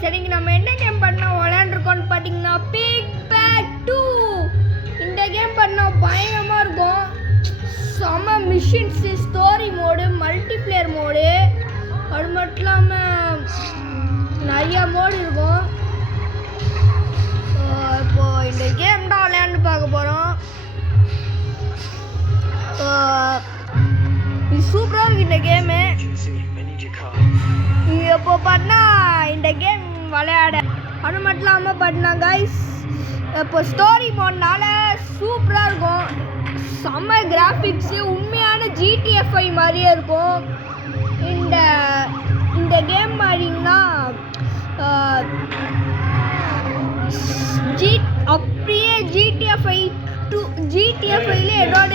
சரிங்க நம்ம என்ன கேம் பண்ணோம் விளையாண்டுருக்கோம்னு பார்த்தீங்கன்னா பிக் பேக் 2. இந்த கேம் பண்ணால் பயங்கரமாக இருக்கும். செம்ம machines, story mode, multiplayer mode, அது மட்டும் இல்லாமல் நிறையா மோடு இருக்கும். இப்போது இந்த கேம் தான் விளையாண்டு பார்க்க போகிறோம். இது சூப்பராக இருக்குது இந்த கேமு. இப்போ பண்ணா இந்த கேம் விளையாட அது மட்டும் இல்லாமல் பண்ணா கைஸ் இப்போ ஸ்டோரி மோட்னால சூப்பராக இருக்கும். செம்ம கிராஃபிக்ஸு, உண்மையான ஜிடிஎஃப்ஐ மாதிரியே இருக்கும். இந்த கேம் மாதிரிங்கன்னா அப்படியே ஜிடிஎஃப்ஐல என்னோட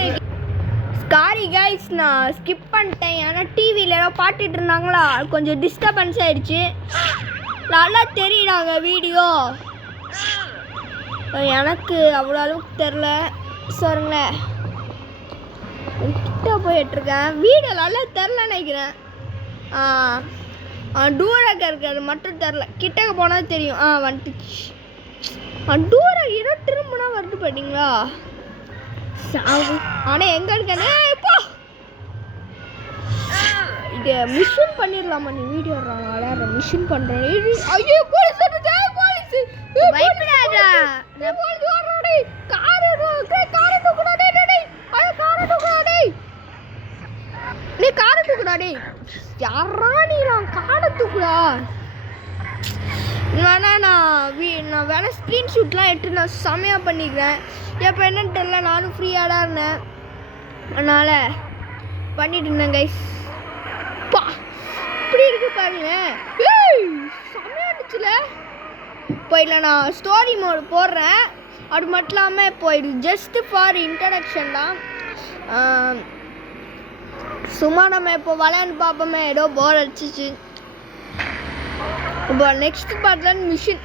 சாரி கைஸ், நான் ஸ்கிப் பண்ணிட்டேன். ஏன்னா டிவியில் ஏதோ பாட்டுட்டு இருந்தாங்களா, கொஞ்சம் டிஸ்டர்பன்ஸ் ஆகிடுச்சு. நல்லா தெரியுறாங்க வீடியோ, எனக்கு அவ்வளோ அளவுக்கு தெரில. சொல்லுங்களேன், கிட்ட போயிட்டுருக்கேன், வீடியோ நல்லா தெரில நினைக்கிறேன். டூராக இருக்கிறது மட்டும் தெரில, கிட்டக்க போனால் தெரியும். வந்துச்சு. டூராக இரு திரும்பினா வருது பார்த்தீங்களா. ஆனால் எங்கே இருக்கேனே இப்போ இது மிஷின் பண்ணிடலாமா? நீ வீடியோ விளையாடுற மிஷின் பண்ணுறேன். ஐயோ போலீஸ் போலீஸ் பயப்படாதா, காரை தூக்குடாடே. யாரா நீலாம் காரை தூக்குடா. வேணா நான் வேணா ஸ்க்ரீன்ஷூட்லாம் எடுத்து நான் செம்மையாக பண்ணிக்கிறேன். எப்போ என்னன்னு தெரியல, நானும் ஃப்ரீயாக தான் இருந்தேன், அதனால் பண்ணிட்டு இருந்தேன் கைஸ். பா இப்படி இருக்கு பாருங்க, செம்மையாக இருந்துச்சுல. இப்போ இல்லை நான் ஸ்டோரி மோடு போடுறேன். அது மட்டும் இல்லாமல் இப்போ இது ஜஸ்ட் ஃபார் இன்ட்ரடக்ஷன் தான். சும்மா நம்ம இப்போ விளையாண்டு பார்ப்போமே, ஏதோ போர் அடிச்சிச்சு. இப்போ நெக்ஸ்ட் பார்ட்ல மிஷின்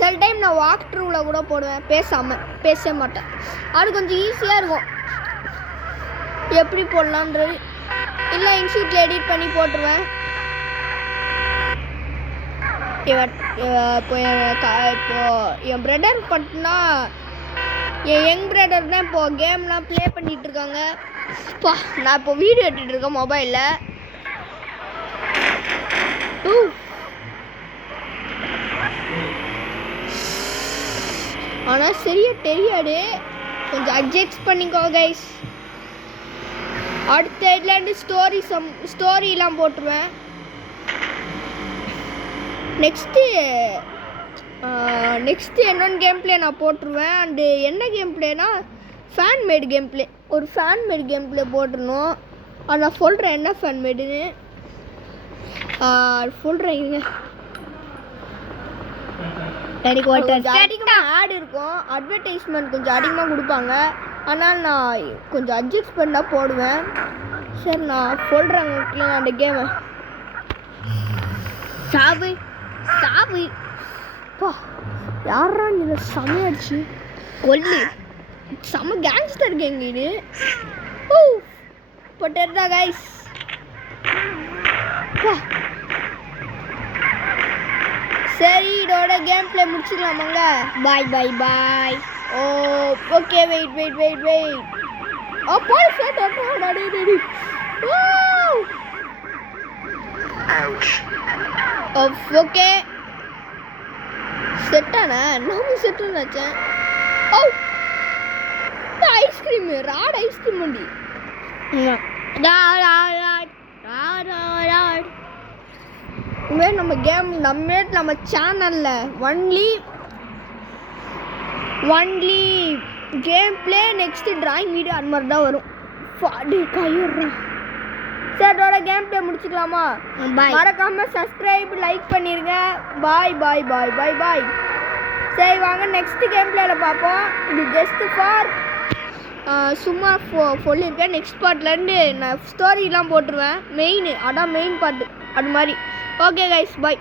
சில டைம் நான் வாக் த்ரூவில் கூட போடுவேன், பேச மாட்டேன். அது கொஞ்சம் ஈஸியாக இருக்கும் எப்படி போடலான்றது. இல்லை இன்ஷூட்டில் எடிட் பண்ணி போட்டுருவேன். இப்போ என் பிரதர் பார்த்தீங்கன்னா, என் யங் பிரதர் தான் இப்போ கேம்லாம் ப்ளே பண்ணிகிட்டு இருக்காங்க. நான் இப்போ வீடியோ எடுத்துகிட்டு இருக்கேன் மொபைலில். ஆனால் சரியா தெரியாது, கொஞ்சம் அட்ஜஸ்ட் பண்ணிக்கோ கைஸ். அடுத்த இதுலேருந்து ஸ்டோரிலாம் போட்டுருவேன். நெக்ஸ்ட்டு என்னென்னு கேம் பிளே நான் போட்டுருவேன். அண்டு என்ன கேம் பிளேனா ஃபேன் மேடு கேம் பிளே, ஒரு ஃபேன் மேடு கேம் பிளே போட்டுருணும். அது நான் சொல்கிறேன் என்ன ஃபேன் மேடுன்னு சொல்கிறேங்க. எனக்கு அதிகமாக ஆட் இருக்கும், அட்வர்டைஸ்மெண்ட் கொஞ்சம் அதிகமாக கொடுப்பாங்க. ஆனால் நான் கொஞ்சம் அட்ஜஸ்ட் பண்ணால் போடுவேன். சரி நான் சொல்கிறேங்க அந்த கேமை. சாபு பா யாரா நீ செமையாச்சு கொல்லு, செம்ம கேங்ஸ்டர் கேங்க இது. போட்டா கைஸ். சரி இதோட கேம் பிளே முடிச்சுக்கலாமாங்க. Bye. Okay wait. Police okay செட்டானா நம்ம செட்டுன்னு நினச்சேன். ஐஸ்கிரீம் ராட் ஐஸ்கிரீம் வண்டி. நம்ம கேம் நம்ம சேனலில் only game play, next drawing video அது மாதிரி தான் வரும். கையிடுறேன். சரி அதோட கேம் பிளே முடிச்சுக்கலாமா? மறக்காமல் சப்ஸ்கிரைப் லைக் பண்ணிடுங்க. பாய். சரி வாங்க நெக்ஸ்ட் கேம் பிளேயில் பார்ப்போம். இது ஜஸ்ட் ஃபார் சும்மா சொல்லியிருக்கேன். நெக்ஸ்ட் பார்ட்லேருந்து நான் ஸ்டோரிலாம் போட்டுருவேன். மெயின் பார்ட்டு அது மாதிரி. ஓகே கைஸ், பாய்.